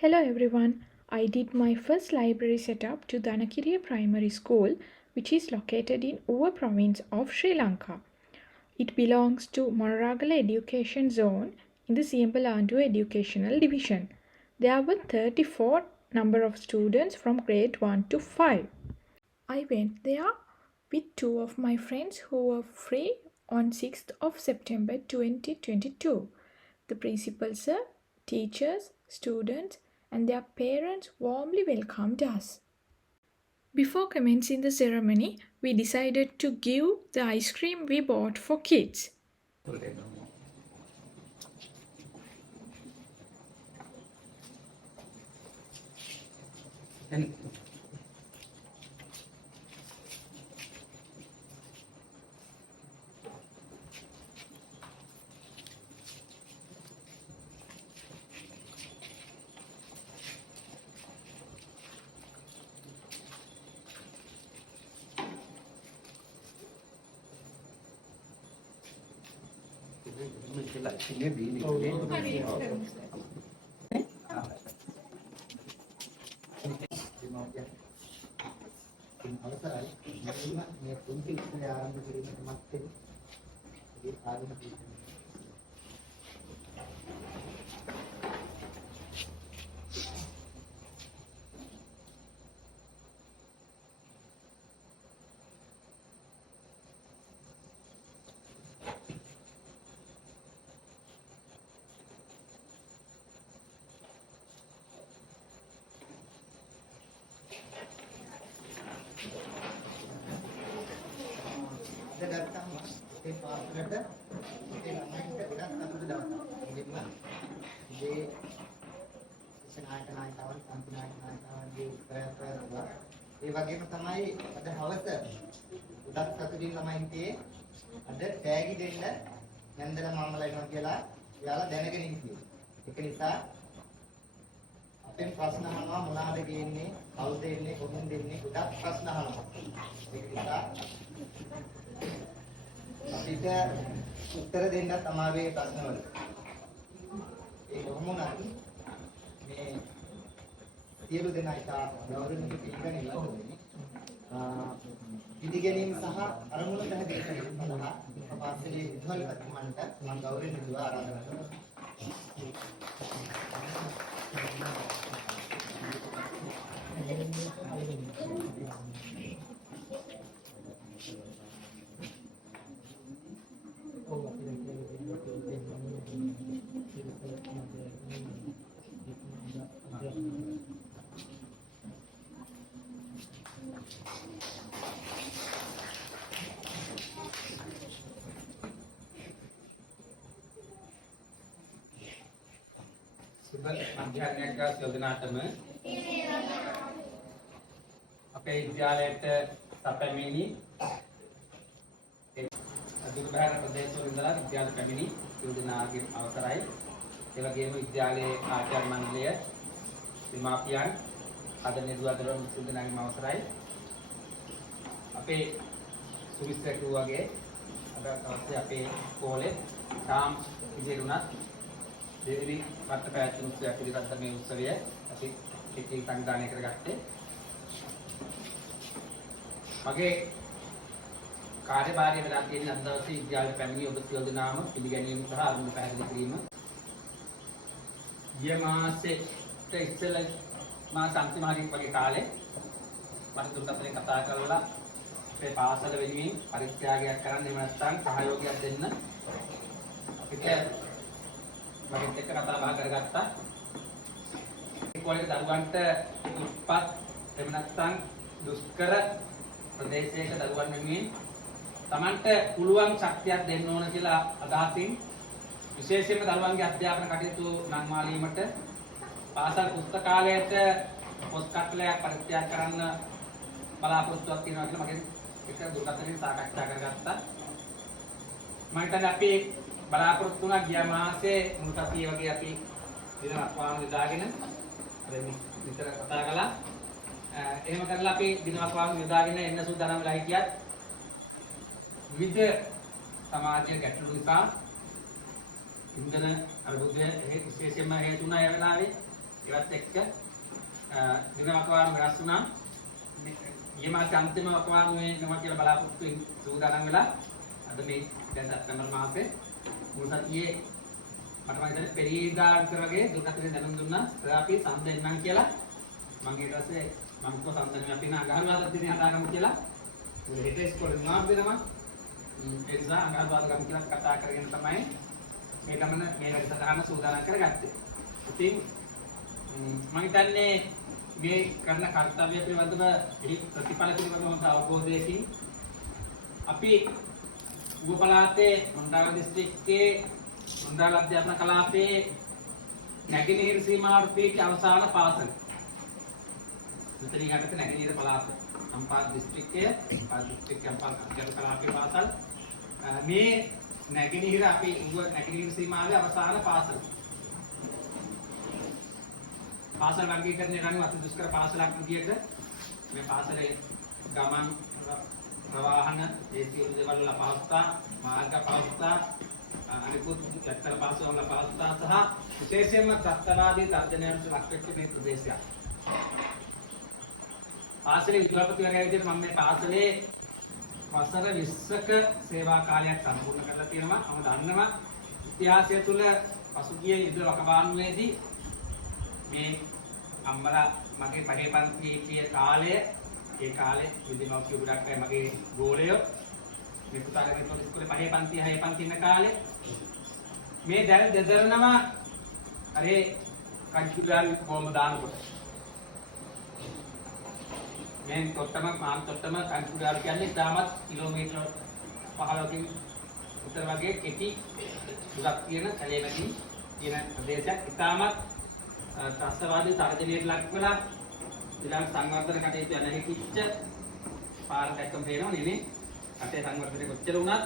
Hello everyone. I did my first library setup to Danakiriya Primary School, which is located in Uva province of Sri Lanka. It belongs to Moneragala Education Zone in the Siyamabalanduwa Educational Division. There were 34 number of students from grade 1 to 5. I went there with two of my friends who were free on 6th of September 2022. The principal sir, teachers, students and their parents warmly welcomed us. Before commencing the ceremony, we decided to give the ice cream we bought for kids. And like maybe ඒ වගේම තමයි අද හවස උදත් සතුටින් ළමයි හිටියේ අද තෑගි දෙන්න නැන්දලා මාමලා එනවා කියලා එයාලා දැනගෙන හිටියේ. ඒක නිසා අපෙන් ප්‍රශ්න අහනවා මොනවාද ගේන්නේ, කවුද එන්නේ, කොහෙන්ද එන්නේ උදත් ප්‍රශ්න අහනවා. ඒක නිසා අපිට උත්තර දෙන්න තමයි ප්‍රශ්නවල. ඒ කොහොම වුණත් මේ සියලු දෙනා ඉතා ගෞරවණීය පිළිගැනීම ලැබුණේ පිළිගැනීම සහ අරමුණ පැහැදිලි කිරීම සඳහා පාසලේ විදුහල්පතිතුමන්ට මම ගෞරවයෙන් ආරාධනා කරනවා. මධ්‍යහ්නයක් යෝජනාටම අපේ විද්‍යාලයට සැපැමිණි අදුරුබහන ප්‍රදේශවල ඉඳලා විද්‍යාල පැමිණි යෝජනාගේ අවසරයි ඒ වගේම විද්‍යාලයේ ආචාර්ය මණ්ඩලය දෙමාපියන් ආදරණීය දුවදරුවන් මුස්ලිම්ලාගේ අවසරයි අපේ සුවිස්තර වගේ අද තවත් අපේ කෝලේ තාම් ඉදිරියට දෙවි වර්ත පැවැත්වුණු උත්සවයක් පිළිබඳ මේ උත්සවය අපි එක්ක සංවිධානය කරගත්තේ. මගේ කාර්යභාරය වෙලා තියෙන අද දවසේ විද්‍යාලයට පැමිණි ඔබ සියලු දෙනාම පිළිගැනීම සහ අරුම පැහැදිලි කිරීම. ගිය මාසෙට ඉස්සෙල්ලා මාස අන්තිම හරිය වගේ කාලේ මම දුරකථනයෙන් කතා කරලා අපේ පාසල වෙනුවෙන් පරිත්‍යාගයක් කරන්න එහෙම නැත්නම් සහයෝගයක් දෙන්න අපිට මගෙත් එක්ක කතා බහ කරගත්තා. ඒ කෝලේ දරුවන්ට උත්පත් එහෙම නැත්නම් දුෂ්කර ප්‍රදේශයක දරුවන් වෙනුවෙන් Tamanට පුළුවන් ශක්තියක් දෙන්න ඕන කියලා අදහසින් විශේෂයෙන්ම දරුවන්ගේ අධ්‍යාපන කටයුතු නංවාලීමට පාසල් පුස්තකාලයට පොත් කට්ටලයක් පරිත්‍යාග කරන්න බලාපොරොත්තුවක් තියෙනවා කියලා මගෙන් එක දුරකථනයෙන් සාකච්ඡා කරගත්තා. මම හිතන්නේ අපි බලාපොරොත්තු වුණා ගිය මාසේ මුල් සතියේ වගේ අපි දිනක් වාහන යොදාගෙන අර විතර කතා කළා. එහෙම කරලා අපි දිනක් වාහන යොදාගෙන එන්න සූදානම් වෙලා හිටියත් විවිධ සමාජීය ගැටලු නිසා ඉන්ධන අර්බුදය විශේෂයෙන්ම හේතු වුණා ඒ වෙලාවේ. ඒවත් එක්ක දින වකවානු වෙනස් වුණා. මේ මාසේ අන්තිම වකවානුවේ නම කියලා බලාපොරොත්තු සූදානම් වෙලා අද මේ දැන් සැප්තැම්බර් මාසේ මුල් සතියේ මට මම හිතන්නේ පෙරීදා විතර වගේ දුරකථනයෙන් දැනුම් දුන්නා. අපි සම්ද එන්නම් කියලා. මම ඊට පස්සේ මම කො සම්දන්නේ අපි නාගහරුවාදා දිනේ හදාගමු කියලා. හෙට ඉස්කෝලේ මොනවද දෙනවා? ඒ නිසා අඟහරුවාදා ගමු කියලා කතා කරගෙන තමයි මේ ගමන මේ වැඩසටහන සූදානම් කරගත්තේ. ඉතින් මම හිතන්නේ මේ කරන කර්තව්‍ය පිළිබඳව ප්‍රතිඵල පිළිබඳව හොඳ අවබෝධයකින් අපි ඌව පළාතේ මොණරාගල දිස්ත්‍රික්කයේ මොණරාගල අධ්‍යාපන කලාපයේ නැගෙනහිර සීමාවට පිහිටි අවසාන පාසල. මෙතනින් යටතේ නැගෙනහිර පළාත අම්පාර දිස්ත්‍රික්කයේ අම්පාර අධ්‍යාපන කලාපයේ පාසල් මේ නැගෙනහිර අපි ඌව නැගෙනහිර සීමාවේ අවසාන පාසල. පාසල් වර්ගීකරණය කරන අති දුෂ්කර පාසලක් විදියට මේ පාසලේ ගමන් ප්‍රවාහන ඒ සියලු දේවල් වල අපහසුතා මාර්ග අපහසුතා අනිකුත් යත්තර පාසල් වල අපහසුතා සහ විශේෂයෙන්ම ත්‍ස්තවාදී තර්ජනයන්ට ලක්වෙච්ච මේ ප්‍රදේශයක්. පාසලේ විද්‍යාපතිවරයා විදියට මම මේ පාසලේ වසර 20ක සේවා කාලයක් සම්පූර්ණ කරලා තියෙනවා. මම දන්නවා ඉතිහාසය තුළ පසුගිය යුද වකවානුවේදී මේ අම්මලා මගේ පහේ පන්තියේ කාලය ඒ කාලේ විද්‍යාමෝක්ෂ ගොඩක් අය මගේ ගෝලයෝ මේ පුතාගේ මේ ඉස්කෝලේ පහේ පන්ති හයේ පන්ති ඉන්න කාලේ මේ දැල් දෙදරනම අර කන්චුලාල් කොහොම දානකොට මේ තොට්ටම මාන් තොට්ටම කන්චුලාල් කියන්නේ තාමත් කිලෝමීටර් 15කින් උතර වගේ කෙටි දුරක් තියෙන කැලේමැදි තියෙන ප්‍රදේශයක්. ඉතාමත් ත්‍රස්තවාදී තර්ජනයට ලක් වෙලා ඊළඟ සංවර්ධන කටයුතු යන හැකිච්ච පාර දැක්කම පේනවා නේ. රටේ සංවර්ධනය කොච්චර වුණත්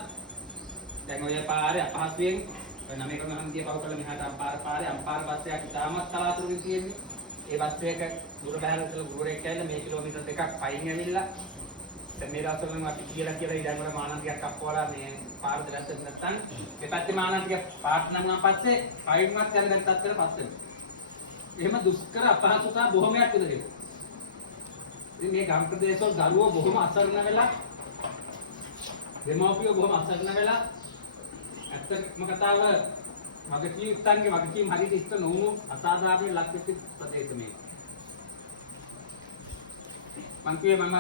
දැන් ඔය පාරේ අපහසුයෙන් නමේක මහන්දිය පව කළ මෙහාට අම්පාර අම්පාර බස් එකක් ඉතාමත් කලාතුරකින් තියෙන්නේ. ඒ බස් එක දුර බැලලා ගුරුවරයෙක් ඇවිල්ලා මේ කිලෝමීටර් දෙකක් පයින් ඇවිල්ලා දැන් මේ දවස්වල නම් අපි කියලා ඉඩම් මානන්තියක් අප්පවලා මේ පාර දෙලත් නැත්තම් මේ පැත්තේ මානන්තික පාට නම් පස්සේ පයින්වත් යන දැන් තත්ත්වෙට පත් වෙනවා. එහෙම දුෂ්කර අපහසුතා බොහොමයක් විදිහට. ඉතින් මේ ගම් ප්‍රදේශවල දරුවෝ බොහොම අසරණ වෙලා දෙමව්පියෝ බොහොම අසරණ වෙලා ඇත්තම කතාව වගකීම් හරියට ඉෂ්ට නොවුණු අසාධාරණ ලක්වෙච්ච ප්‍රදේශ මේ. මම කිව්වේ මම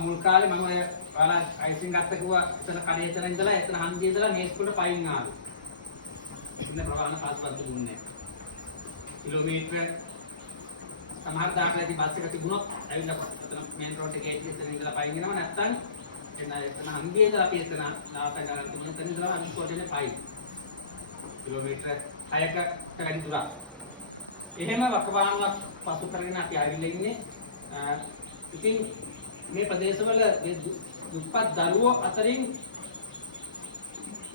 මුල් කාලේ මම ඔය ඔයාලා අයිසින් ගත්ත කිව්වා එතන කඩේ එතන ඉඳලා එතන හන්දියේ ඉඳලා මේස්කුලට පයින් ආවා. ඉන්න ප්‍රවාහන පාස්පත් දුන්නේ නැහැ. කිලෝමීටර සමහර දායකයන්ගේ බස් එක තිබුණොත් ඇවිල්ලා එතන මේන් රෝඩ් එකේ ඉඳන් ඉඳලා පයින් යනවා නැත්නම් එතන හන්දියේ ඉඳලා අපි එතන නාටක ගන්න තිබුණ තැන ඉඳලා අපි කොටන්නේ පයින් කිලෝමීටර 6ක වැඩි දුරක්. එහෙම වකවානුවක් පසු කරගෙන අපි ආවිල්ලා ඉන්නේ. ඉතින් මේ ප්‍රදේශවල දුප්පත් දරුවෝ අතරින්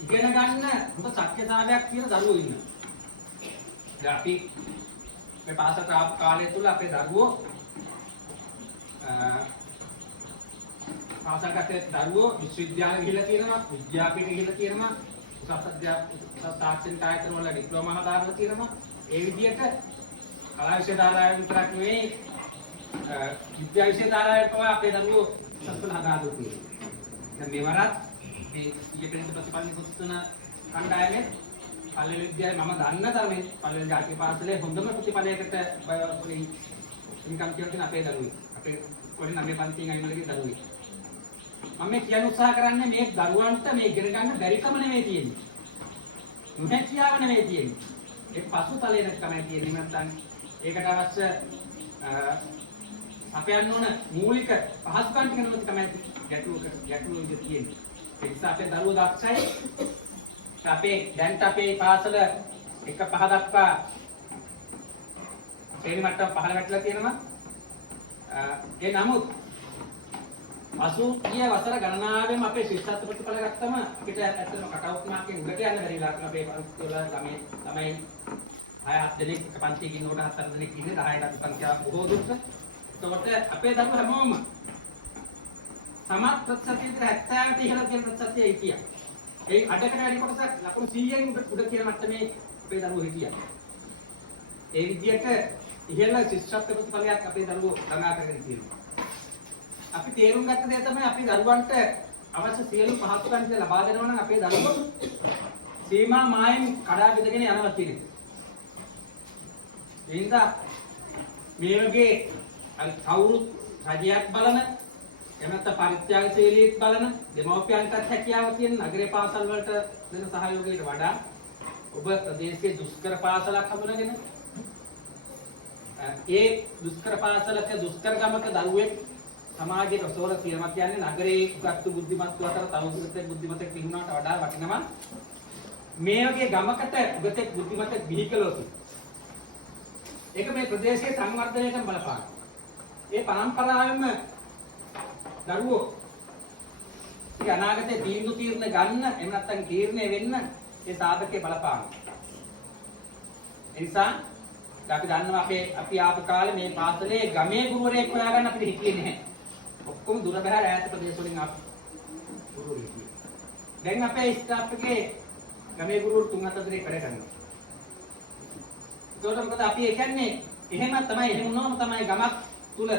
ඉගෙන ගන්න හොඳ ශක්තිතාවයක් තියෙන දරුවෝ ඉන්නවා. දැන් අපි මේ පාසලට ආපු කාලය තුල අපේ දරුවෝ පාසලකට දරුවෝ විශ්වවිද්‍යාල ගිහිල්ලා තියෙනවා, විද්‍යාපීඨ ගිහිල්ලා තියෙනවා, උසස් තාක්ෂණික ආයතන වල ඩිප්ලෝමා හදාගෙන තියෙනවා. ඒ විදිහට කලා විෂය ධාරාවෙන් විතරක් නෙවෙයි විද්‍යා විෂය ධාරාවෙන් තමයි අපේ දරුවෝ සම්පූර්ණ හදාගන්න තියෙන්නේ. දැන් මේවරත් මේ ඊයේ ප්‍රතිඵල නිකුත්න කණ්ඩායමේ පල්ලෙල විද්‍යාලේ මම දන්න තරමේ පල්ලෙල ජාතික පාසලේ හොඳම ප්‍රතිඵලයකට පොලි ඉන්කම් කියන අපේ දරුවෝ. අපේ කොළේ 9 පන්තියෙන් අයිමලගේ දරුවෝ. මම මේ කියන්න උත්සාහ කරන්නේ මේ දරුවන්ට මේ ඉගෙන ගන්න බැරිකම නෙමෙයි තියෙන්නේ. නොහැකියාව නෙමෙයි තියෙන්නේ. ඒ පසුතලයක තමයි තියෙන්නේ. නැත්නම් ඒකට අවශ්‍ය අපයන් ඕන මූලික පහසුකම් ටික නෙමෙයි තමයි ගැටලුව විදිහට තියෙන්නේ. ඒ නිසා අපේ දරුවෝ දක්ෂයි. අපේ පාසල 1-5 දක්වා ශ්‍රේණි මට්ටම පහළ වැටලා තියෙනවා. ඒ නමුත් පසුගිය වසර ගණනාවෙම අපේ ශිෂ්‍යත්ව ප්‍රතිඵල ගත්තම අපිට ඇත්තටම කටවුට් මාර්කෙන් උඩට යන්න බැරිලා අපේ පන්තිවල ළමයි 6-7 දෙනෙක් එක පන්තියකින් උඩ 4 දෙනෙක් ඉන්නේ 10ට අපි සංඛ්‍යාව බොහෝ දුරට. ඒකට අපේ දරුවෝ හැමෝම සමත් ප්‍රතිශතය 70ට ඉහළ තියෙන ප්‍රතිශතය හිටියා. ඒ අඩකට වැඩි කොටසක් ලකුණු 100න් උඩ කියන මට්ටමේ අපේ දරුවෝ හිටියා. ඒ විදිහට ඉහළ ශිෂ්‍යත්ව ප්‍රතිඵලයක් අපේ දරුවෝ ළඟා කරගෙන තියෙනවා. අපි තේරුම් ගත්ත දේ තමයි අපි දරුවන්ට අවශ්‍ය සියලු පහසුකම් ලබා දෙනවා නම් අපේ දරුවෝ සීමා මායිම් කඩා බෙදගෙන යනවා කියන එක. ඒ හින්දා මේ වගේ කවුරුත් රජයක් බලන එහෙම නැත්නම් පරිත්‍යාගශීලීත් බලන දෙමව්පියන්ටත් හැකියාව තියෙන නගරේ පාසල් වලට දෙන සහයෝගයට වඩා ඔබ ප්‍රදේශයේ දුෂ්කර පාසලක් හඳුනගෙන ඒ දුෂ්කර පාසලක දුෂ්කර ගමක දරුවෙක් සමාජයේ රසෝර තියනවා කියන්නේ නගරේ උගත්තු බුද්ධිමත්තු අතර තවදුරටත් බුද්ධිමතෙක් විහුණාට වඩා වටිනවා මේ වගේ ගමකට උගතෙක් බුද්ධිමතෙක් බිහි කළොත් ඒක මේ ප්‍රදේශයේ සංවර්ධනයට බලපාන. ඒ පරම්පරාවෙම දරුවෝ ඒ අනාගතේ තීරණ ගන්න එහෙම නැත්නම් තීරණය වෙන්න ඒ සාධකේ බලපාන. ඒ නිසා අපි දන්නවා අපි ආපු කාලේ මේ පාසලේ ගමේ ගුරුවරයෙක් හොයාගන්න අපිට හිතියේ නැහැ. ඔක්කොම දුර බැහැර ඈත ප්‍රදේශ වලින් ආපු ගුරුවරයෙක්. දැන් අපේ ස්ටාෆ් එකේ ගමේ ගුරුවරු 3-4 දෙනෙක් වැඩ කරනවා. ඒකට මොකද අපි කියන්නේ එහෙම වුණාම තමයි ගමක් තුල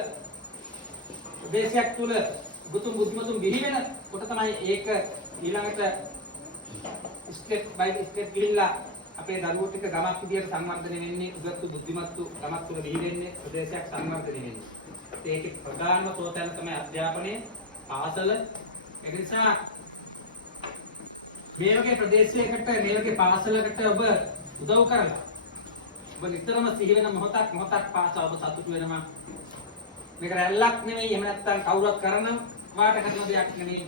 ප්‍රදේශයක් තුල ගුතුම් බුද්ධිමතුන් බිහි වෙනකොට තමයි ඒක ඊළඟට ස්ටෙප් බයි ස්ටෙප් ගිහිල්ලා අපේ දරුවෝ ටික ගමක් විදියට සංවර්ධනය වෙන්නේ උගත්තු බුද්ධිමත්තු ගමක් තුල බිහි වෙන්නේ ප්‍රදේශයක් සංවර්ධනය වෙන්නේ. ඒකේ ප්‍රධානම තෝතැන තමයි අධ්‍යාපනය පාසල. ඒ නිසා මේ වගේ ප්‍රදේශයකට මේ වගේ පාසලකට ඔබ උදව් කරලා ඔබ නිතරම සිහි වෙන මොහොතක් පාසා ඔබ සතුටු වෙනවා. මේක රැල්ලක් නෙවෙයි එහෙම නැත්නම් කවුරුත් කරන වාට කරන දෙයක් නෙවෙයි.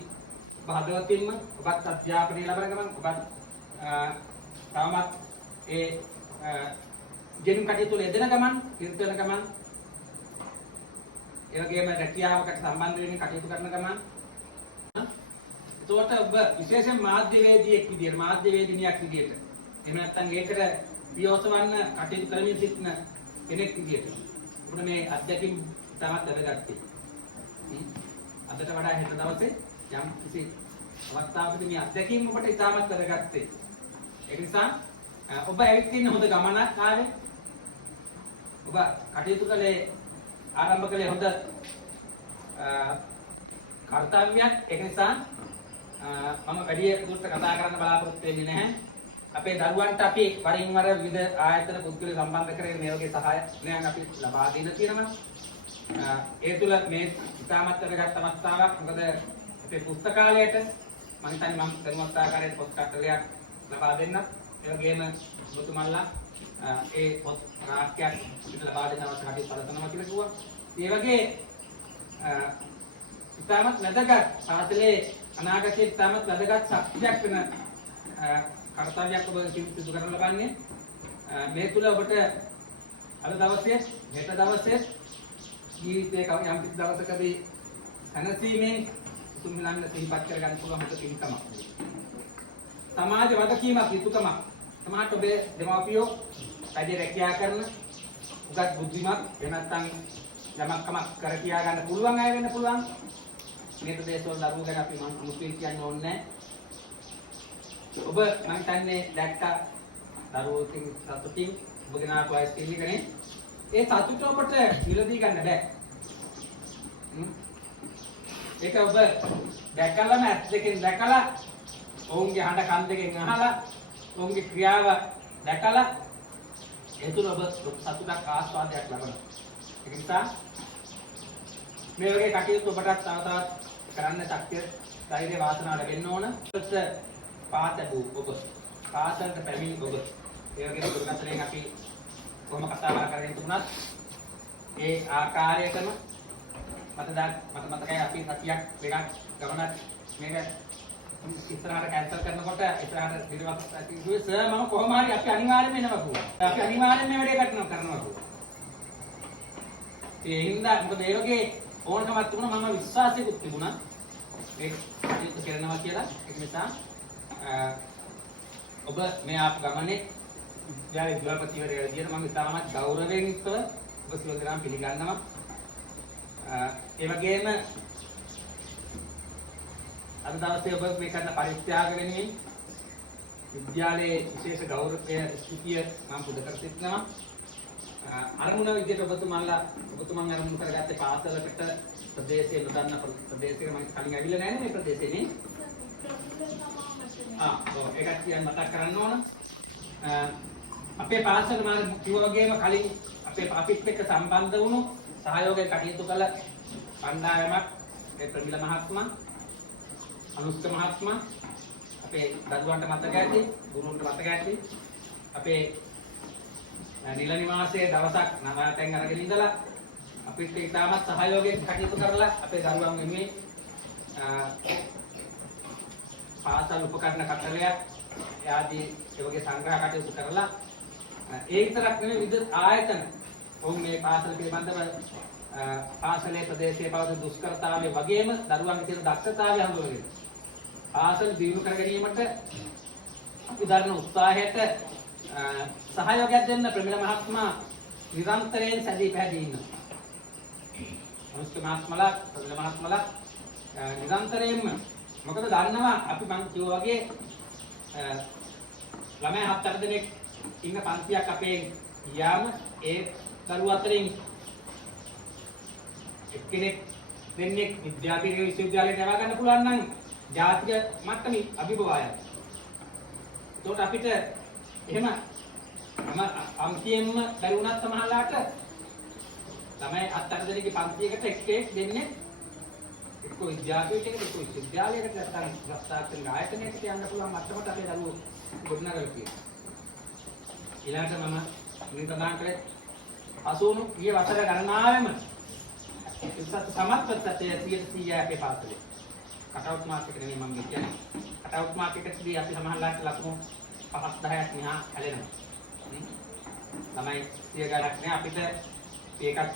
බහදවතින්ම ඔබත් අධ්‍යාපනය ලබන ගමන් ඔබත් තාමත් ඒ ගෙනුම් කටයුතු වල යෙදෙන ගමන් ඉර්ධන ගමන් ඒ වගේම රැකියාවකට සම්බන්ධ වෙමින් කටයුතු කරන ගමන් එතකොට ඔබ විශේෂයෙන් මාධ්‍යවේදියෙක් විදියට මාධ්‍යවේදිනියක් විදියට එහෙම නැත්නම් ඒකට පියවසවන්න කටයුතු කරමින් සිටින කෙනෙක් විදියට ඔබට මේ අත්දැකීම් තමත් වැදගත්. අදට වඩා හෙට දවසේ යම් කිසි අවස්ථාවකදී මේ අත්දැකීම් ඔබට ඉතාමත් වැදගත්. ඒ නිසා ඔබ ඇවිත් ඉන්න හොඳ ගමනක් ආවේ. ඔබ කටයුතු කළේ ආරම්භ කළේ හොඳ කර්තව්‍යයක්. ඒ නිසා මම වැඩි දුරට කතා කරන්න බලාපොරොත්තු වෙන්නේ නැහැ. අපේ දරුවන්ට අපි වරින් වර විවිධ ආයතන පුද්ගලයන් සම්බන්ධ කරගෙන මේ වගේ සහායයක් අපි ලබා දෙන්න තියෙනවා. ඒ තුල මේ ඉතාමත් වැදගත් අවස්ථාවක්. මොකද අපේ පුස්තකාලයට මම හිතන්නේ මම දැනුවත් ආකාරයේ පොත් කට්ටලයක් ලබා දෙන්න. ඒ වගේම ඔබතුමන්ලා ඒ පොත් රාක්කයක් ලබා දෙන්න අවශ්‍ය කටයුතු කරනවා කියලා කිව්වා. ඒ වගේ ඉතාමත් වැදගත් පාසලේ අනාගතයේ ඉතාමත් වැදගත් ශක්තියක් වෙන කර්තව්‍යයක් ඔබ සිදු කරන්න ලබන්නේ. මේ තුල ඔබට අද දවසේ හෙට දවසේ ජීවිතයේ යම් කිසි දවසකදී සැනසීමෙන් සුමිලන්න සිහිපත් කරගන්න පුළුවන් හොඳ පින්කමක්. සමාජ වගකීමක් යුතුයකමක්. සමාජ ඔබේ දෙමාපියෝ වැඩි රැකියා කරන උගත් බුද්ධිමත් එහෙම නැත්නම් යමක්කමක් කර කියා ගන්න පුළුවන් අය වෙන්න පුළුවන්. මේ ප්‍රදේශවල දරුවෝ ගැන අපි මුතුන් කියන්න ඕනේ නැහැ. ඔබ මම හිතන්නේ දැක්ක දරුවෝකින් සතුටින් ඔබගෙන ආපු අය ඉන්නකනේ ඒ සතුට ඔබට විලදී ගන්න බෑ. ඒක ඔබ දැකලම ඇස් දෙකෙන් දැකලා ඔවුන්ගේ හඬ කන් දෙකෙන් අහලා ඔවුන්ගේ ක්‍රියාව දැකලා ඒ තුළ ඔබ සතුටක් ආස්වාදයක් ලබනවා. ඒ නිසා මේ වගේ කටයුතු ඔබට තව කරන්න ශක්තිය ධෛර්ය වාසනාව ලැබෙන්න ඕන. පාතබු ඔබ පාසලට පැමිණි ඔබ ඒ වගේ දුර්ගතයෙන් අපි කොහොම කතා බහ කරගෙන තිබුණත් ඒ ආකාරයටම මට මතකයි අපි රතියක් දෙකක් ගමනක් මේක ඉස්සරහට කැන්සල් කරනකොට ඉස්සරහට දිනවත් කිව්වේ සර් මම කොහොම හරි අපි අනිවාර්යයෙන්ම එනවා කිව්වා. අපි අනිවාර්යයෙන්ම මේ වැඩේ කරනවා කිව්වා. ඒ හින්දා මොකද ඒ වගේ ඕනකමක් තිබුණා මම විශ්වාසයකුත් තිබුණා මේ කටයුතු කරනවා කියලා. ඒක නිසා ඔබ මේ ආපු ගමනේ විද්‍යාලයේ ගෘහපතිවරයා විදියට මම ඉතාමත් ගෞරවයෙන් යුක්තව ඔබ සියලු දෙනාම පිළිගන්නවා. ඒ වගේම අද දවසේ ඔබ මේ කරන පරිත්‍යාග වෙනුවෙන් විද්‍යාලයේ විශේෂ ගෞරවය ස්තුතිය මම පුද කර සිටිනවා. අරමුණ විදිහට ඔබතුමන් අරමුණු කරගත්තේ පාසලකට ප්‍රදේශයේ නොදන්න ප්‍රදේශයක මම කලින් ඇවිල්ලා නැහැ මේ ප්‍රදේශේ නේ. ඔව් ඒකත් කියන්න මතක් කරන්න ඕන. අපේ පාසල මම කිව්වා වගේම කලින් අපිත් එක්ක සම්බන්ධ වුණු සහයෝගයෙන් කටයුතු කළ කණ්ඩායමක් මේ ප්‍රමිල මහත්මයා, අනුෂ්ක මහත්මයා, අපේ දරුවන්ට මතක ඇති, ගුරුවරුන්ට මතක ඇති, අපේ නිල නිවාසයේ දවසක් නවාතෙන් අරගෙන ඉඳලා අපිට ඉතාමත් සහයෝගයෙන් කටයුතු කරලා අපේ දරුවන් වෙනුවෙන් පාසල් උපකරණ කටලයක් ආදී ඒ වගේ සංග්‍රහ කටයුතු කරලා ඒ විතරක් නෙවෙයි විවිධ ආයතන ඔවුන් මේ පාසල පිළිබඳව පාසලේ ප්‍රදේශයේ පවතින දුෂ්කරතාවය වගේම දරුවන්ගේ තියෙන දක්ෂතාවය හඳුනගෙන පාසල් දියුණු කර ගැනීමට අපි දරන උත්සාහයට සහයෝගයක් දෙන්න ප්‍රමිල මහත්මයා නිරන්තරයෙන් සැදී පැහැදී ඉන්නවා. අනුෂ්ක මහත්මලා, ප්‍රමිල මහත්මලා නිරන්තරයෙන්ම මොකද දන්නවා අපි මං කිව්වා වගේ ළමයි 7-8 දෙනෙක් ඉන්න පන්තියක් අපේ ගියාම ඒ දරුවෝ අතරින් එක්කෙනෙක් දෙන්නෙක් විද්‍යාපීඨ විශ්වවිද්‍යාලයට යවා ගන්න පුළුවන් නම් ජාතික මට්ටමේ අභිභවායක්. ඒකට අපිට එහෙම අම්තියෙන්ම බැරි වුණත් සමහරලාට ළමයි 7-8 දෙනෙක්ගේ පන්තියකට එක්කෙනෙක් දෙන්නේ එක්ක විද්‍යාපීඨයකට එක්ක විශ්වවිද්‍යාලයකට නැත්නම් රස්තාක්ෂණ ආයතනයකට යන්න පුළුවන් මට්ටමට අපේ දරුවෝ ගොඩනගලා තියෙනවා. ඊළඟට මම මේ ප්‍රදාන කළේ අසුණු ඊයේ වසර ගණනාවෙම ඉස්සත් සමත්පත්තේ 100% අපේ පාසලේ කටවුට් මාක් එක නෙමෙයි මම කියන්නේ. කටවුට් මාක් එකදී අපි සමහරලාට ලකුණු 5-10ක් මෙහා හැලෙනවා. ළමයි 100 ගණක් නෑ අපිට ඒකත්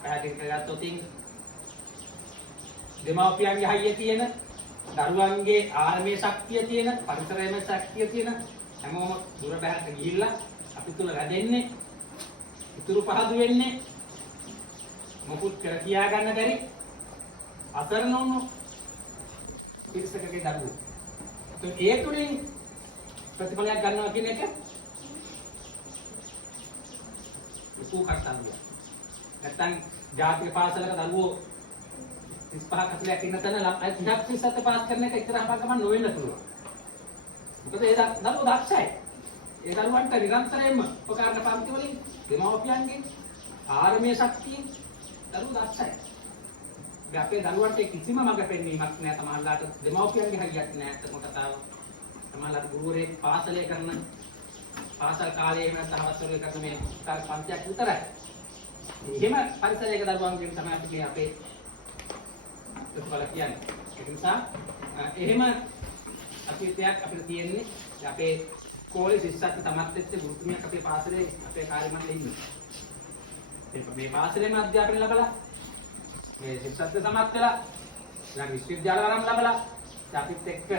පැහැදිලි කරගත්තොත් දෙමාපියන්ගේ හයිය තියෙන දරුවන්ගේ ආර්මයේ ශක්තිය තියෙන පරිසරයේ ශක්තිය තියෙන හැමෝම දුර බැහැරට ගිහිල්ලා අපි තුල වැඩෙන්නේ ඉතුරු පහදු වෙන්නේ මොකුත් කර කියා ගන්න බැරි අසරණ වුණු පිරිසකගේ දරුවෝ. ඒ තුලින් ප්‍රතිඵලයක් ගන්නවා කියන එක උතු කර්තව්‍යය. නැත්තම් ජාතික පාසලක දරුවෝ 35-40ක් ඉන්න තැන 30-37 පාස් කරන එක ඉතර අපක් ගමන් නොවෙන්න පුළුවන්. මොකද ඒ දරුවෝ දක්ෂයි. ඒ දරුවන්ට නිරන්තරයෙන්ම උපකරණ පන්ති වලින් දෙමව්පියන්ගේ ආර්මීය ශක්තියෙන් දරුවෝ දක්ෂයි. අපේ දරුවන්ට කිසිම මඟ පෙන්වීමක් නැහැ. සමහරලාට දෙමව්පියන්ගේ හරියක් නැහැ. අතම කතාව. සමහරලාට ගුරුවරයෙක් පාසලේ කරන පාසල් කාලයේ වෙන සහවස්වරය කරන මේ පන්තියක් විතරයි. එහෙම පරිසරයක දරුවන්ගෙන් තමයි අපි අපේ ප්‍රතිඵල කියන්නේ. ඒ නිසා එහෙම අපිට තියෙන්නේ අපේ කෝලේ ශිෂ්‍යත්ව තමත් එක්ක ගුරුතුමියක් අපේ පාසලේ අපේ කාර්ය මණ්ඩලයේ ඉන්නේ. මේ පාසලේම අධ්‍යාපනය ලැබලා මේ ශිෂ්‍යත්ව සමත් වෙලා ඊළඟ විශ්වවිද්‍යාල වරම් ලැබලා අපිත් එක්ක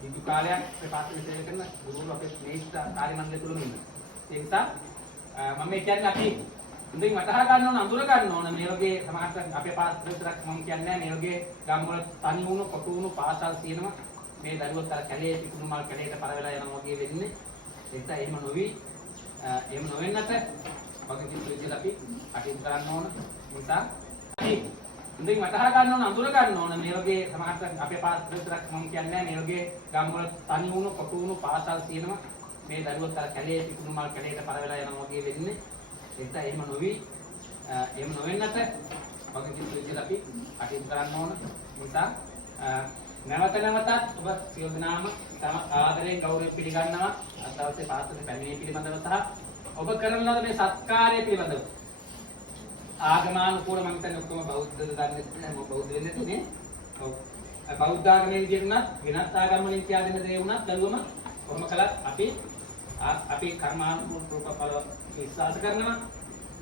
දීර්ඝ කාලයක් අපේ පාසලේ සේවය කරන ගුරුවරු අපේ මේ කාර්ය මණ්ඩලය තුලම ඉන්නවා. ඒ නිසා මම කියන්නේ අපි හොඳින් වටහා ගන්න ඕන අඳුර ගන්න ඕන මේ වගේ සමහරට අපේ පාසල විතරක් මම කියන්නේ මේ වගේ ගම් වල තනි වුණු කොටු වුණු පාසල් තියෙනවා. මේ දරුවෝ තර කැලේ පිටුණු මල් කැලේට පර වෙලා යනවා වගේ වෙන්නේ. ඒක එහෙම නොවි එහෙම නොවෙන්නට වගේ විදිහට අපි කටයුතු කරන්න ඕන. නිසා අපි හොඳින් වටහා ගන්න ඕන අඳුර ගන්න ඕන මේ වගේ සමහරට අපේ පාසල විතරක් මම කියන්නේ මේ වගේ ගම් වල තනි වුණු කොටු වුණු පාසල් තියෙනවා. මේ දරුවෝ තර කැලේ පිටුණු මල් කැලේට පර වෙලා යනවා වගේ වෙන්නේ. ඒක එහෙම නොවි එහෙම නොවෙන්නට වගේ විදිහට අපි කටයුතු කරන්න ඕන. නිසා නැවත නැවතත් ඔබ සියලු දෙනාම තම ආදරයෙන් ගෞරවයෙන් පිළිගන්නවා අද දවසේ පාසලේ පැමිණීම පිළිබඳව සහ ඔබ කරන ලද මේ සත්කාරය පිළිබඳව ආගමානුකූල මම හිතන්නේ ඔක්කොම බෞද්ධද දන්නේ නැහැ මම බෞද්ධ වෙන්නේ නැතුනේ. ඔව් බෞද්ධ ආගමෙන් කියනත් වෙනත් ආගම් වලින් කියා දෙන දේ වුණත් බැලුවම කොහොම කළත් අපි කර්මානුකූල විශ්වාස කරනවා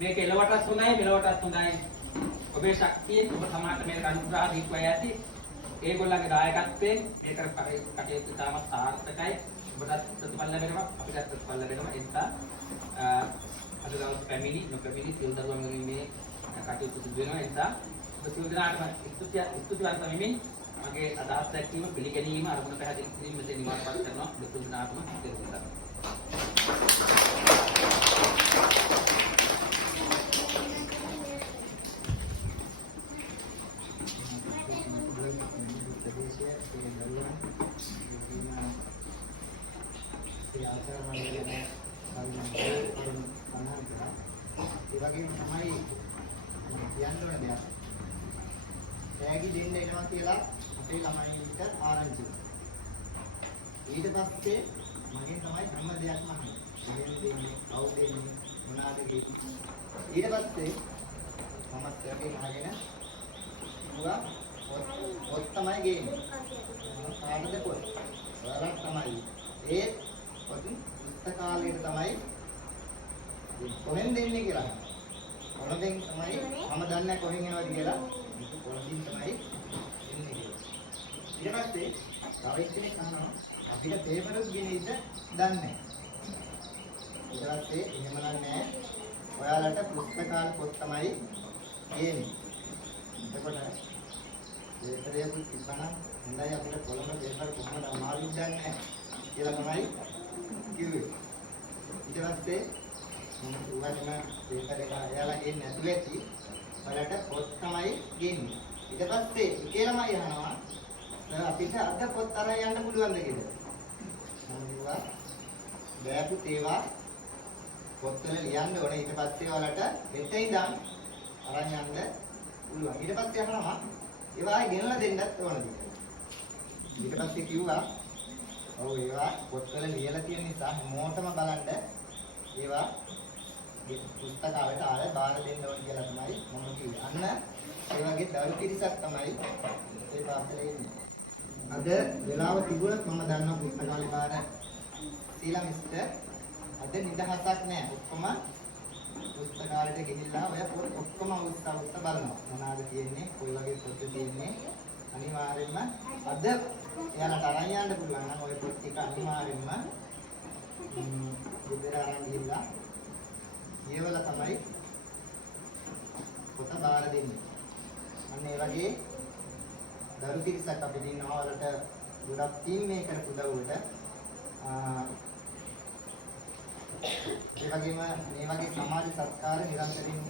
මේක එලවටත් හොඳයි මෙලවටත් හොඳයි. ඔබේ ශක්තියෙන් ඔබ සමාජයට මේක අනුග්‍රහ දීපුවා ඇති. ඒගොල්ලන්ගේ දායකත්වයෙන් මේක කටයුතු තාමත් සාර්ථකයි. ඔබටත් ප්‍රතිඵල ලැබෙනවා අපිටත් ප්‍රතිඵල ලැබෙනවා. ඒ නිසා අද දවසේ පැමිණි නොපැමිණි සියලු දරුවන් වෙනුවෙන් මේ කටයුතු සිදු වෙනවා. ඒ නිසා ඔබ සියලු දෙනාටම ස්තුතිවන්ත වෙමින් මගේ අදහස් දැක්වීම පිළිගැනීම අරමුණ පැහැදිලි කිරීම මෙතන නිමාපත් කරනවා. සියලු දෙනාටම වගේම තමයි කියන්න ඕන දෙයක්. තෑගි දෙන්න එනවා කියලා අපේ ළමයින්ට ආරංචි වුණා. ඊට පස්සේ මගෙන් තමයි හැම දෙයක්ම අහන්නේ. මගෙන් දෙන්නේ, කවුද දෙන්නේ, මොනවාද කියන්නේ. ඊට පස්සේ මම තෑගි අහගෙන ඉුවා පොත් තමයි ගේන්නේ. කාටද පොත්? ඔයාලට තමයි. ඒ පොත් පුස්තකාලයට තමයි කොහෙන් දෙන්නේ කියලා. කොහෙන්ද තමයි මම දන්නේ කොහෙන් එනවද කියලා. මේක කොහෙන්ද තමයි එන්නේ කියලා. ඊට පස්සේ තව එක්කෙනෙක් අහනවා අපිට පේපර් එක ගෙනින්ද දන්නේ නැහැ. ඊට පස්සේ එහෙම නෑ. ඔයාලට පුස්තකාල පොත් තමයි ගේන්නේ. එතකොට පේපර් එක තිබ්බනම් හොඳයි අපිට කොළඹ පේපර් කොහොමද අමාරුද දන්නේ කියලා තමයි කිව්වේ. ඊට පස්සේ උගන්වන පේපර් එක එයාලා ගේන්නේ නැතුව ඇති. ඔයාලට පොත් තමයි ගේන්නේ. ඊට පස්සේ එකේ ළමයි අහනවා අපිට අද පොත් අරන් යන්න පුළුවන්ද කියලා. මම කිව්වා බෑපු ඒවා පොත්වල ලියන්න ඕනේ. ඊට පස්සේ ඔයාලට හෙට ඉඳන් අරන් යන්න පුළුවන්. ඊට පස්සේ අහනවා ඒවා ගෙනලා දෙන්නත් ඕනද කියලා. ඊට පස්සේ කිව්වා ඔව් ඒවා පොත්වල ලියලා තියෙන නිසා හැමෝටම බලන්න ඒවා පුස්තකාලයට ආයෙ බාර දෙන්න ඕන කියලා තමයි මම කිව්වේ. අන්න ඒ වගේ දරු පිරිසක් තමයි ඒ පාසලේ ඉන්නේ. අද වෙලාව තිබුණත් මම දන්නවා පුස්තකාලේ බාර සීලා මිස්ටර් අද නිදහසක් නැහැ. ඔක්කොම පුස්තකාලයට ගිහිල්ලා ඔය පොත් ඔක්කොම උස්ස බලනවා. මොනවාද තියෙන්නේ? කොයි වගේ පොත් තියෙන්නේ? අනිවාර්යෙන්ම අද එයාලට අරන් යන්න පුළුවන් නම් ඔය පොත් ටික අනිවාර්යෙන්ම ගෙදර අරන් ගිහිල්ලා ඊවල තමයි පොත බාර දෙන්නේ. අන්න ඒ වගේ දරු පිරිසක් අපිට ඉන්නවා. වලට ගොඩක් ටීම් මේ කරපු උදව්වට ඒ වගේම මේ වගේ සමාජ සත්කාර නිරන්තරයෙන්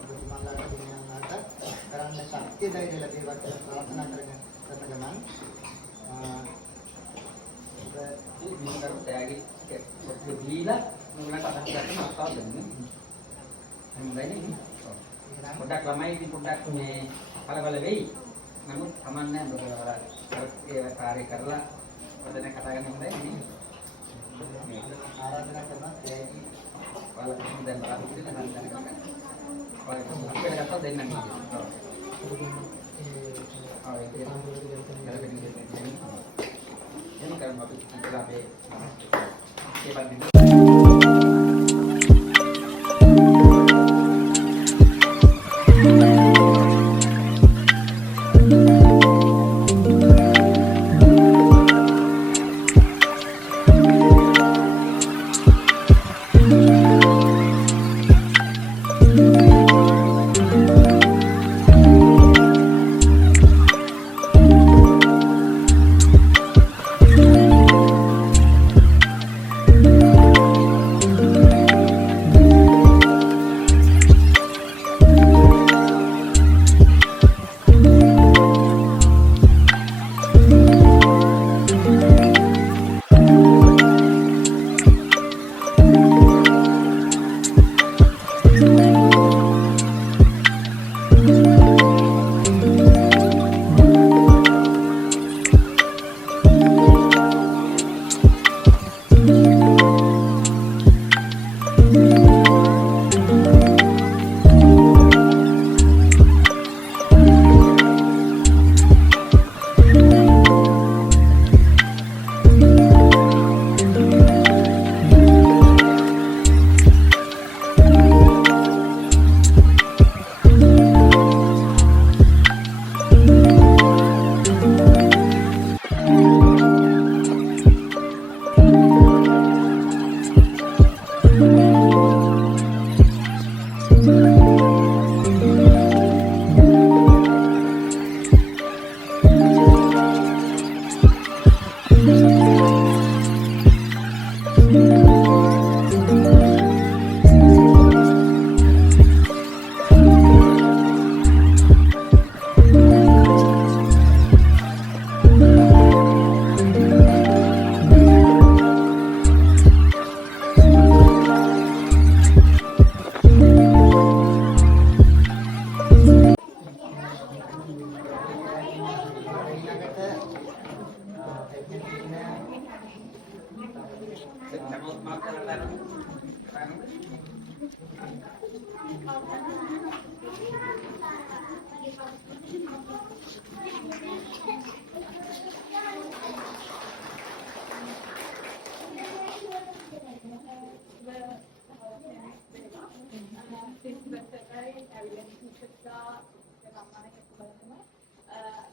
ඔබතුමාලාට දුන්නාට කරන්න ශක්තිය ධෛර්යය ලැබේවා කියලා ප්‍රාර්ථනා කරගෙන කරන ගමන් මේකට තෑගි පොත් දීලා මොනකට අදහස් ගන්න අත්තාව දෙන්නේ. හරිද නේ? පොඩ්ඩක් ළමයි ඉතින් පොඩ්ඩක් මේ කලබල වෙයි. නමුත් කමන්නේ නැහැ. ඒ කාර්ය කරලා ඔතන කතා කරන්න හොඳයි නේ. ආරාධනා කරනවා තෑගි ඔයාලා දැන් බලන්න කියලා නම් දැනගන්න. ඔයාලා අපිට ගත්තා දෙන්නම් කියලා. ඔව් ඒක නම් එහෙම කරමු අපි ඉතලා අපේ ඒ බන්දින්න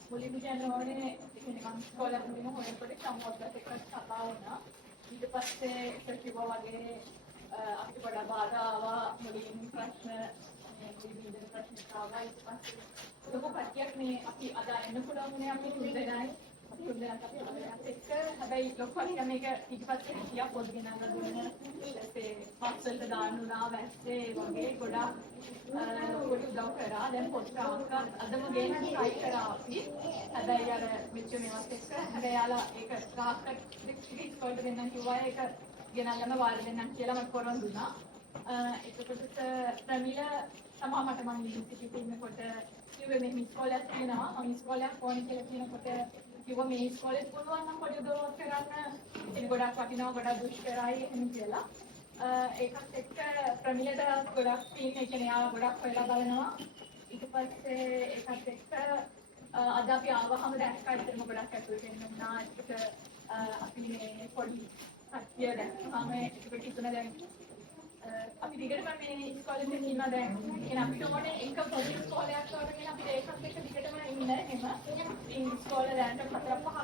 මුලින්ම කියනෝනේ ඉතින් මම ඉස්කෝලේ මුලින්ම හොයනකොට සම්මෝධක එකක් කතා වුණා. ඊට පස්සේ ඒක කිව්වා වගේ අපිට වඩා බාධා ආවා මුලින් ප්‍රශ්න විවිධ ප්‍රශ්න ආවා. ඊට පස්සේ ලොකු කට්ටියක් මේ අපි අද එන්න පුළුවන් වුණේ අපි තුන්දෙනායි. අපි තුන්දෙනාත් අපි අදට එක්ක හැබැයි ලොකු කට්ටිය මේක ඊට පස්සේ කියා පොත් ගෙනල්ලා දුන්න. ඊපස්සේ පස්සෙල්ට දාන්න උනා වැස්සේ වගේ ගොඩාක් පොඩි උදව් කරා. දැන් පොත් ටාක් අදම ගේන්න try කරා අපි. හැබැයි අර මෙච්චර මේවත් එක්ක හැබැයි යාලා ඒක රාක්කට් ඩිස්ට්‍රික්ට් ස්කෝල්ට දෙන්නම් කිව්වා ඒක ගෙනල්ලාම වාරි දෙන්නම් කියලා මම පොරොන් දුන්නා. එතකොට ප්‍රමිල තමා මට මම ඉන්ස්ටිටියුට් ඉන්නකොට කිව්වේ මේ ඉස්කෝලයක් තියෙනවා. මම ඉස්කෝලයක් ඕනේ කියලා කියනකොට කිව්වා මේ ඉස්කෝලේ පුළුවන් නම් පොඩි උදව්වක් කරන්න. ඉතින් ගොඩක් වටිනවා ගොඩක් දුෂ්කරයි එහෙම කියලා. ඒකත් එක්ක ප්‍රමිලට ගොඩක් තියෙන ඒ කියන්නේ යා ගොඩක් හොයලා බලනවා. ඊට පස්සේ ඒකත් එක්ක අද අපි ආවහම දැක්කා ඉතින් ගොඩක් ඇතුළට එන්න උනා. ඒක අපි මේ පොඩි කට්ටිය දැක්කම ඒකට හිතුණා දැන් අපි දිගටම මේ ඉස්කෝලේ ඉන්නවා දැන්. එහෙනම් අපිට ඕනේ එක පොඩි ඉස්කෝලයක් වගේ අපිට ඒකත් එක්ක දිගටම ඉන්න එහෙම. ඉතින් ඉස්කෝලේ දැන් 4-5ක්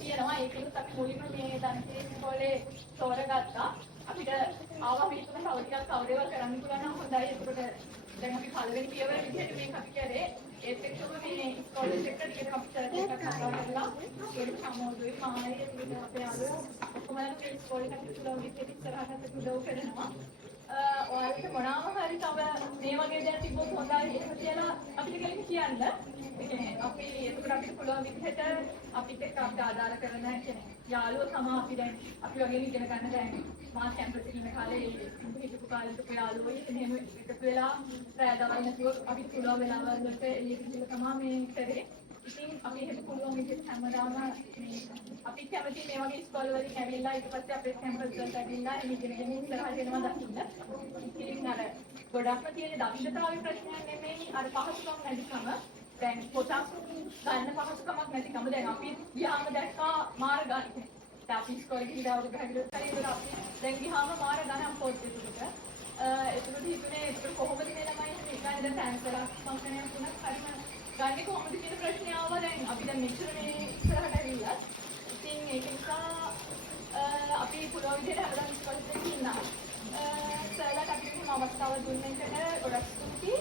තියෙනවා. ඒකෙත් අපි මුලින්ම මේ දනකිරිය ඉස්කෝලේ තෝරගත්තා. අපිට ආවා අපි හිතුවා තව ටිකක් කවරේවල් කරන්න පුළුවන් නම් හොඳයි. ඒකට දැන් අපි පළවෙනි පියවර විදිහට මේක අපි කරේ. ඒත් එක්කම මේ ඉස්කෝලේ එක්ක ටිකක් අපිට එකක් කතා කරලා ඒක සමෝදුයි මායි අපේ යාළුවෝ ඔක්කොම මේ ඉස්කෝලේ එකට පුළුවන් විදිහට ඉස්සරහට උදව් කරනවා. ඔයාලට මොනවාම හරි තව මේ වගේ දේවල් තිබ්බොත් හොඳයි ඒක කියලා අපිට කෙනෙක් කියන්න. ඒ කියන්නේ අපි ඒකට අපිට පුළුවන් විදිහට අපිට එක්ක අපිට ආධාර කරන කියන්නේ යාළුවෝ තමයි අපි දැන් අපි වගේ ඉගෙන ගන්න දැන් මාස් කැම්පස් එකේ ඉන්න කාලේ හිටපු කාලේ තුපේ යාළුවෝ එහෙම එකතු වෙලා රැය දවල් නැතුව අපිට පුළුවන් වෙලාවල් වලට ඒක කියලා තමයි මේ කරේ. ඉතින් අපි එහෙම පුළුවන් විදිහට හැමදාම මේ අපි කැමති මේ වගේ ස්කෝල් වලින් ඇවිල්ලා ඊට පස්සේ අපේ කැම්පස් වලට ඇවිල්ලා ඉගෙන ඉස්සරහට යනවා දකින්න. ඉතින් අර ගොඩක්ම තියෙන දක්ෂතාවයේ ප්‍රශ්නයක් නෙමෙයි අර පහසුකම් නැතිකම. දැන් පොතක් ගන්න පහසුකමක් නැතිකම. දැන් අපි ගියාම දැක්කා මාර ගන්න. දැන් අපි ස්කෝල් එකේ ඉඳලා වගේ හැදිලා ඉතින් අපි දැන් ගියාම මාර ගණන් පොත් දෙකට. ඒකට හිතුනේ ඒක කොහොමද මේ ළමයි හිතන්නේ දැන් ටැන්සරක් ෆන්ක්ෂනයක් තුනක් හරිම ගන්නේ කොහොමද කියන ප්‍රශ්නේ ආවා දැන් අපි දැන් මෙච්චර මේ ඉස්සරහට ඇවිල්ලා. ඉතින් ඒක නිසා අපි පුළුවන් විදිහට හැමදාම ස්කෝල් එකේ ඉන්නවා. සර්ලා කට්ටියටම අවස්ථාව දුන්න එකට ගොඩක් ස්තුතියි.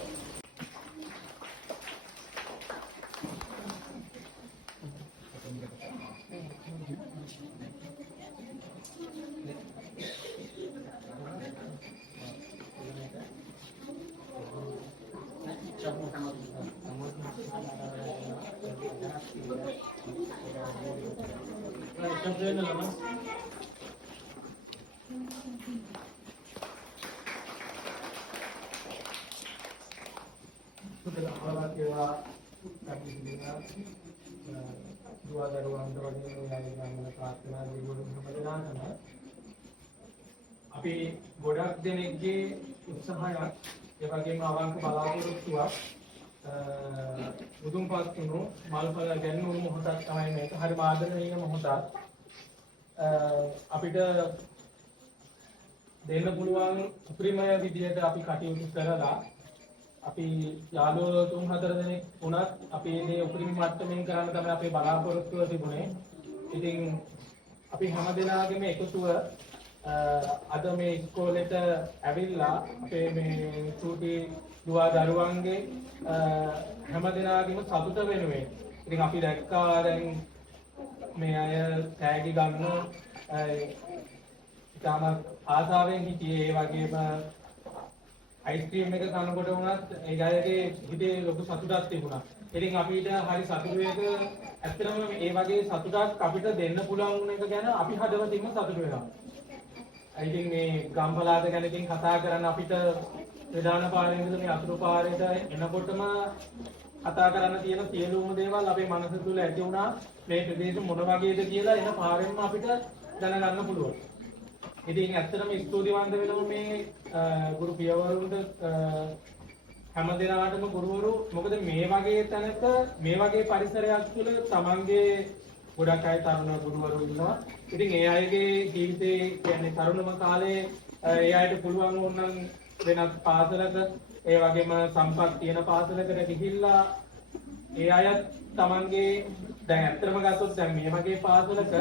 අපි ගොඩක් දෙනෙක්ගේ උත්සාහයක් ඒ වගේම අවංක බලාපොරොත්තුවක් මුදුන්පත් වුණු මල්පල ගැන්වුණු මොහොතක් තමයි මේක. හරි ආදරණීය මොහොතක්. අපිට දෙන්න පුළුවන් උපරිමය විදිහට අපි කටයුතු කරලා අපි යාළුවෝ 3-4 දෙනෙක් වුණත් අපි මේ උපරිම මට්ටමින් කරන්න තමයි අපේ බලාපොරොත්තුව තිබුණේ. ඉතින් අපි හැම දෙනාගේම එකතුව අද මේ ඉස්කෝලේට ඇවිල්ලා අපේ මේ චූටි දුවා දරුවන්ගේ හැම දෙනාගේම සතුට වෙනුවෙන් ඉතින් අපි දැක්කා දැන් මේ අය තෑගි ගන්න ඉතාම ආසාවෙන් හිටියේ. ඒ වගේම අයිස්ක්‍රීම් එක කනකොට වුණත් ඒ අයගේ හිතේ ලොකු සතුටක් තිබුණා. ඉතින් අපිට හරි සතුටු එක ඇත්තටම මේ වගේ සතුටක් අපිට දෙන්න පුළුවන් වුණ එක ගැන අපි හදවතින්ම සතුටු වෙනවා. ඉතින් මේ ගම්පලාත ගැන ඉතින් කතා කරන්න අපිට ප්‍රධාන පාරේ ඉඳලා මේ අතුරු පාරේට එනකොටම කතා කරන්න තියෙන සියලුම දේවල් අපේ මනස තුල ඇති වුණා. මේ ප්‍රදේශ මොන වගේද කියලා එන පාරෙන්ම අපිට දැනගන්න පුළුවන්. ඉතින් ඇත්තටම ස්තුතිවන්ත වෙනවා මේ ගුරු පියවරුන්ට හැමදෙනාටම ගුරුවරු මොකද මේ වගේ තැනක මේ වගේ පරිසරයක් තුළ තමන්ගේ ගොඩක් අය තරුණ ගුරුවරු ඉන්නවා. ඉතින් ඒ අයගේ ජීවිතේ කියන්නේ තරුණම කාලේ ඒ අයට පුළුවන් වුණනම් වෙනත් පාසලක ඒ වගේම සම්පත් තියෙන පාසලකට ගිහිල්ලා ඒ අය තමන්ගේ දැන් ඇත්තටම ගත්තොත් දැන් මේ වගේ පාසලක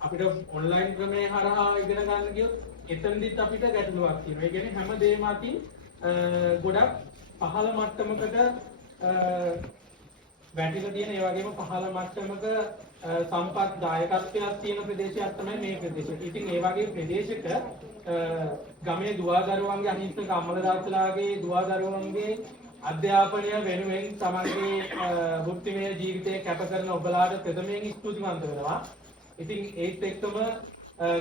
අපිට ඔන්ලයින් ක්‍රමේ හරහා ඉගෙන ගන්න ගියොත් එතනදිත් අපිට ගැටලුවක් තියෙනවා. ඒ කියන්නේ හැම දෙයක්ම අතින් ගොඩක් පහළ මට්ටමකට වැටිලා තියෙන ඒ වගේම පහළ මට්ටමක සම්පත් දායකත්වයක් තියෙන ප්‍රදේශයක් තමයි මේ ප්‍රදේශය. ඉතින් ඒ වගේ ප්‍රදේශයක ගමේ දුවදරුවන්ගේ අහිංසක අම්මලා තාත්තලාගේ දුවදරුවන්ගේ අධ්‍යාපනය වෙනුවෙන් තමන්ගේ වෘත්තිමය ජීවිතය කැප කරන ඔබලාට ප්‍රථමයෙන් ස්තුතිවන්ත වෙනවා. ඉතින් ඒත් එක්කම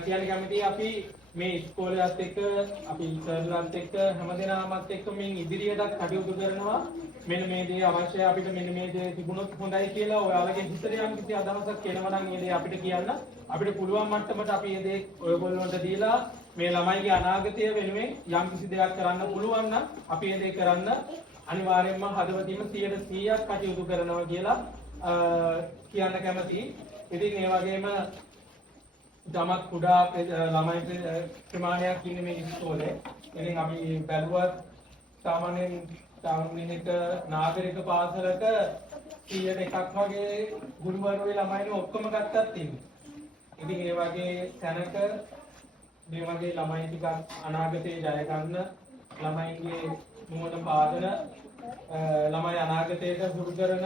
කියන්න කැමතියි අපි මේ ඉස්කෝලේත් එක්ක අපි සර්ලාත් එක්ක හැමදෙනාමත් එක්ක මේ ඉදිරියටත් කටයුතු කරනවා. මෙන්න මේ දේ අවශ්‍යයි අපිට මෙන්න මේ දේ තිබුණොත් හොඳයි කියලා ඔයාලගේ හිතට යම් කිසි අදහසක් එනවා නම් ඒ දේ අපිට කියන්න. අපිට පුළුවන් මට්ටමට අපි මේ දේ ඔයගොල්ලන්ට දීලා මේ ළමයිගේ අනාගතය වෙනුවෙන් යම් කිසි දෙයක් කරන්න පුළුවන් නම් අපි මේ දේ කරන්න අනිවාර්යයෙන්ම හදවතින්ම 100% කටයුතු කරනවා කියලා කියන්න කැමතියි. ඉතින් ඒ වගේම දමත් කුඩා ළමයි ප්‍රමාණයක් ඉන්නේ මේ ඉස්කෝලේ. ඉතින් අපි බැලුවත් සාමාන්‍යයෙන් සාමාන්‍යක නාගරික පාසලක 100ක් වගේ ගුරුවරුගේ ළමයිනේ ඔක්කොම ගත්තත් ඉන්නේ. ඉතින් ඒ වගේ තැනක මේ වගේ ළමයි ටිකක් අනාගතේ ජය ගන්න ළමයිගේ නුවණ පාදන ළමයි අනාගතයට හුරු කරන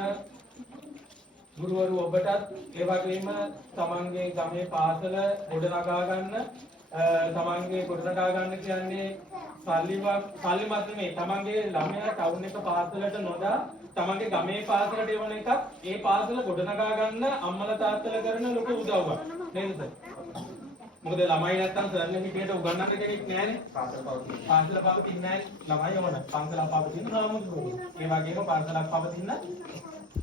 ගුරුවරු ඔබටත් ඒ වගේම තමන්ගේ ගමේ පාසල ගොඩනගා ගන්න තමන්ගේ ගොඩනගා ගන්න කියන්නේ සල්ලි මාත්‍රමේ තමන්ගේ ළමයා ටවුන් එක පාසලට නොදා තමන්ගේ ගමේ පාසලට එවන එකක් ඒ පාසල ගොඩනගා ගන්න අම්මලා තාත්තලා කරන ලොකු උදව්වක් නේද සර්? මොකද ළමයි නැත්තම් සර්ලි හිතේට උගන්වන්න කෙනෙක් නැහැනේ. පාසල පවතින්නේ නැහැ ළමයි ඕන. පන්සල පවතින හාමුදුරුවෝ. ඒ වගේම පන්සලක් පවතින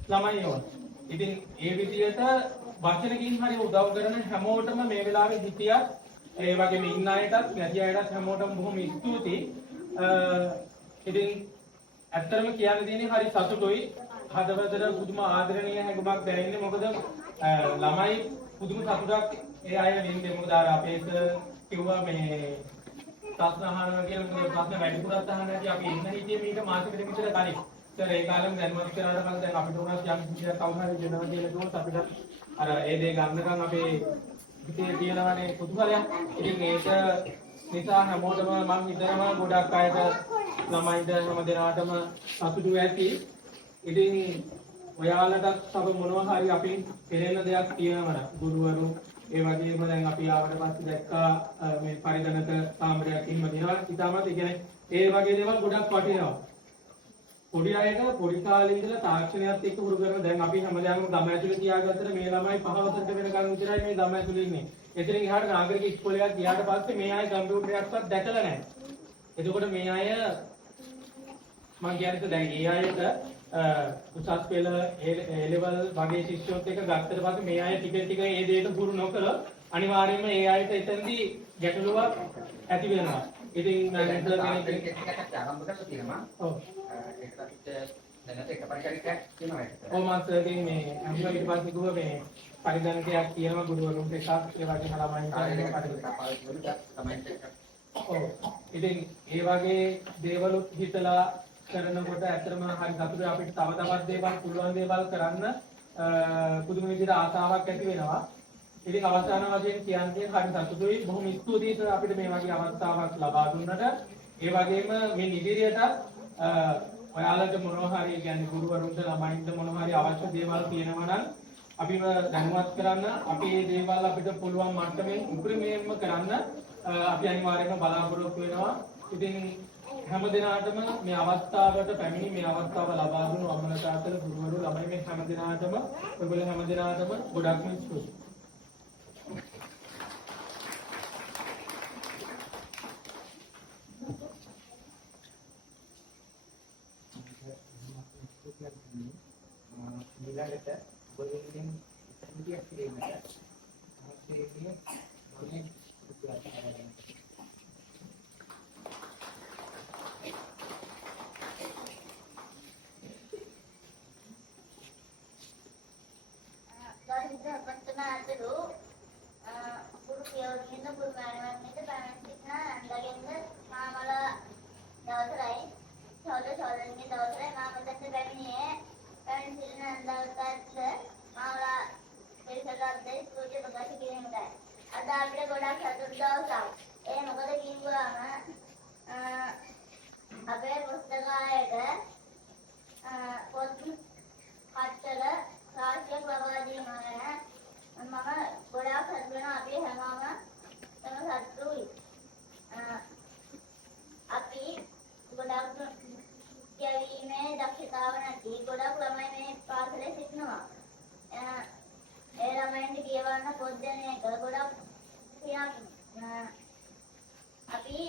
ළමයි ඕන. ඉතින් ඒ විදිහට වචනකින් හරි උදව් කරන හැමෝටම මේ වෙලාවේ හිටියත් ඒ වගේම ඉන්න අයටත් නැති අයටත් හැමෝටම බොහොම ස්තුතියි. ඉතින් ඇත්තටම කියන්න තියෙන්නේ හරි සතුටුයි. හදවතට පුදුම ආදරණීය හැඟුමක් දැනෙන්නේ. මොකද ළමයි පුදුම සතුටක් ඒ අය වෙන්නේ. මොකද අර අපේ කිව්වා මේ ප්‍රශ්න අහනවා කියලා මොකද ප්‍රශ්න වැඩිපුරත් අහන්න නැති අපි ඉන්න හිටියේ මේක මාසෙකට විතර කලින්. සර් ඒ කාලෙම දැනුවත් කරාට පස්සේ දැන් අපිට උනත් යම් කිසියක් කවුරු හරි දෙනවා කියලා කිව්වොත් අපිට අර ඒ දේ ගන්නකම් අපේ හිතේ තියෙනවනේ කුතුහලයක්. ඉතින් ඒක නිසා හැමෝටම මම හිතනවා ගොඩක් අයට ළමයිද හැම දෙනාටම සතුටු ඇති. ඉතින් ඔයාලටත් තව මොනවා හරි අපි පෙරෙන දෙයක් තියෙනවද? ගුරුවරු ඒ වගේම දැන් අපි ආවට පස්සේ දැක්කා මේ පරිගණක කාමරයක් ඉන්න දිනවා. ඊටමත් ඒ කියන්නේ ඒ වගේ දේවල් ගොඩක් වටිනවා. පොඩි අයට පොඩි කාලේ ඉඳලා තාක්ෂණයත් එක්ක හුරු කරන දැන් අපි හැමදාම ගම ඇතුලේ තියාගත්තට මේ ළමයි 5 වසරට වෙනකන් විතරයි මේ ගම ඇතුලේ ඉන්නේ. එතනින් එහාට නාගරික ඉස්කෝලේට ගියාට පස්සේ මේ අය කම්පියුටරයක්වත් දැකලා නැහැ. එතකොට මේ අය මම කියන්නේ දැන් ඒ අයට උසස් පෙළ ඒ ලෙවල් වගේ ශිෂ්‍යොත් එක ගත්තට පස්සේ මේ අය ටික ටික ඒ දෙයට පුරු නොකළොත් අනිවාර්යයෙන්ම ඒ අයට එතනදී ගැටලුවක් ඇති වෙනවා. ඉතින් මම හිතලා කෙනෙක් ආරම්භ කරලා තියෙනවා. ඔව්. ඒකට අපිට දැනට එක පරිකාරයක් තියෙනවා ඒක. ඔව් මාස්ටර්ගෙන් මේ අම්මලා ඊට පස්සේ ගුව මේ පරිගණකයක් තියෙනවා ගුරුවරුන්ට එකක් ඒ වගේම ළමයින්ට තමයි. ඔව්. ඉතින් ඒ වගේ දේවලුත් හිතලා කරනකොට ඇත්තටම හරි සතුටුයි. අපිට තව තවත් දේවල් පුළුවන් දේවල් කරන්න පුදුම විදිහට ආසාවක් ඇති වෙනවා. ඉතින් අවසාන වශයෙන් කියන්නේ හරි සතුටුයි. බොහොම ස්තුතියි සර් අපිට මේ වගේ අවස්ථාවක් ලබා දුන්නට. ඒ වගේම මේ ඉදිරියට ඔයාලට මොනවා හරි කියන්නේ ගුරුවරුන්ට ළමයින්ට මොනවා හරි අවශ්‍ය දේවල් තියෙනවා නම් අපිව දැනුවත් කරන්න අපි මේ දේවල් අපිට පුළුවන් මට්ටමින් උපරිමයෙන්ම කරන්න අපි අනිවාර්යයෙන්ම බලාපොරොත්තු වෙනවා. ඉතින් හැම දිනාටම මේ අවස්ථාවට පැමිණි මේ අවස්ථාව ලබා දුන්නු අම්මලා තාත්තලා ගුරුවරු ළමයි මේ හැම දිනාටම ඔයගොල්ලෝ හැම දිනාටම ගොඩක්ම ස්තුතියි. ඊළඟට ඔයගොල්ලෝගෙන් ඉතිරියක් පිළිගන්නට අවශ්‍යයේ මොනේ ගොඩක් සතුටු දවසක්. ඒ මොකද කිව්වම අපේ පුස්තකාලයට පොත් කට්ටල රාශියක් ලබා දීම ගැන මම ගොඩාක් සතුටු වෙනවා. අපි හැමෝම සතුටුයි. අපි ගොඩක් කියවීමේ දක්ෂතාව නැති ගොඩක් ළමයි මේ පාසලේ සිටිනවා. ඒ ළමයින්ට කියවන්න පොත් දෙන එක ගොඩක් අපි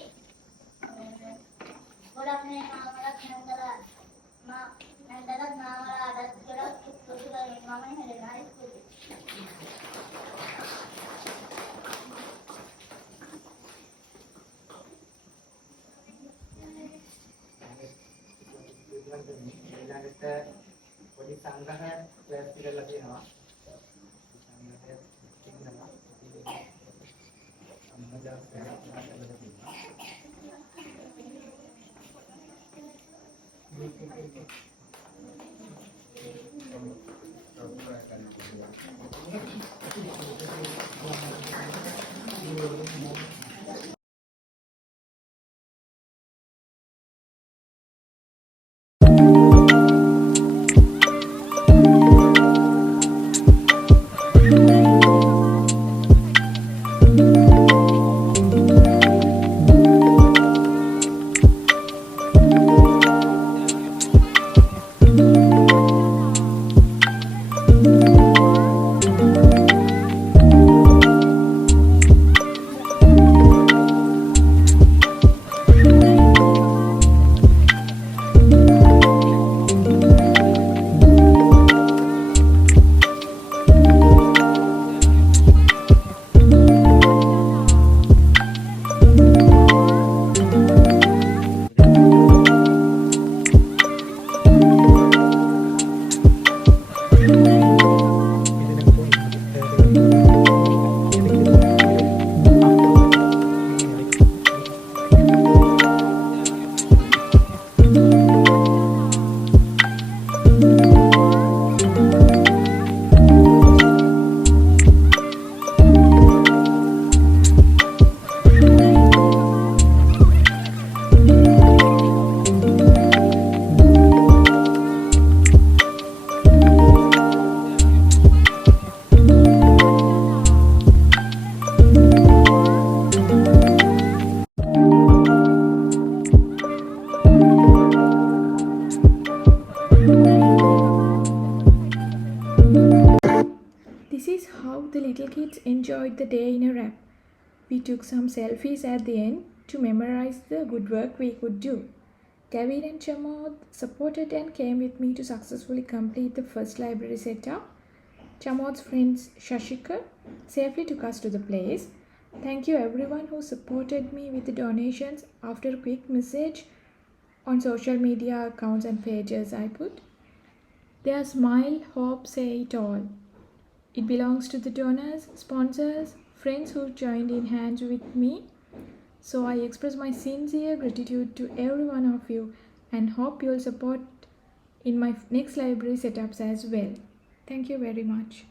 ගොඩක් මේ මාමලක් නැන්දලත් මාමලාටත් ගොඩක් ස්තුති කරනවා. මම හෙලනා ස්තුති. ඊළඟට පොඩි සංග්‍රහ ක්ලාස් කරලා තියෙනවා. සංග්‍රහය කියනවා. This is how the little kids enjoyed the day in a wrap. We took some selfies at the end to memorize the good work we could do. David and Chamod supported and came with me to successfully complete the first library setup. Chamod's friends Shashika safely took us to the place. Thank you everyone who supported me with the donations after a quick message on social media accounts and pages I put. Their smile, hope say it all. It belongs to the donors, sponsors, friends who joined in hands with me. So I express my sincere gratitude to every one of you and hope you'll support in my next library setups as well. Thank you very much.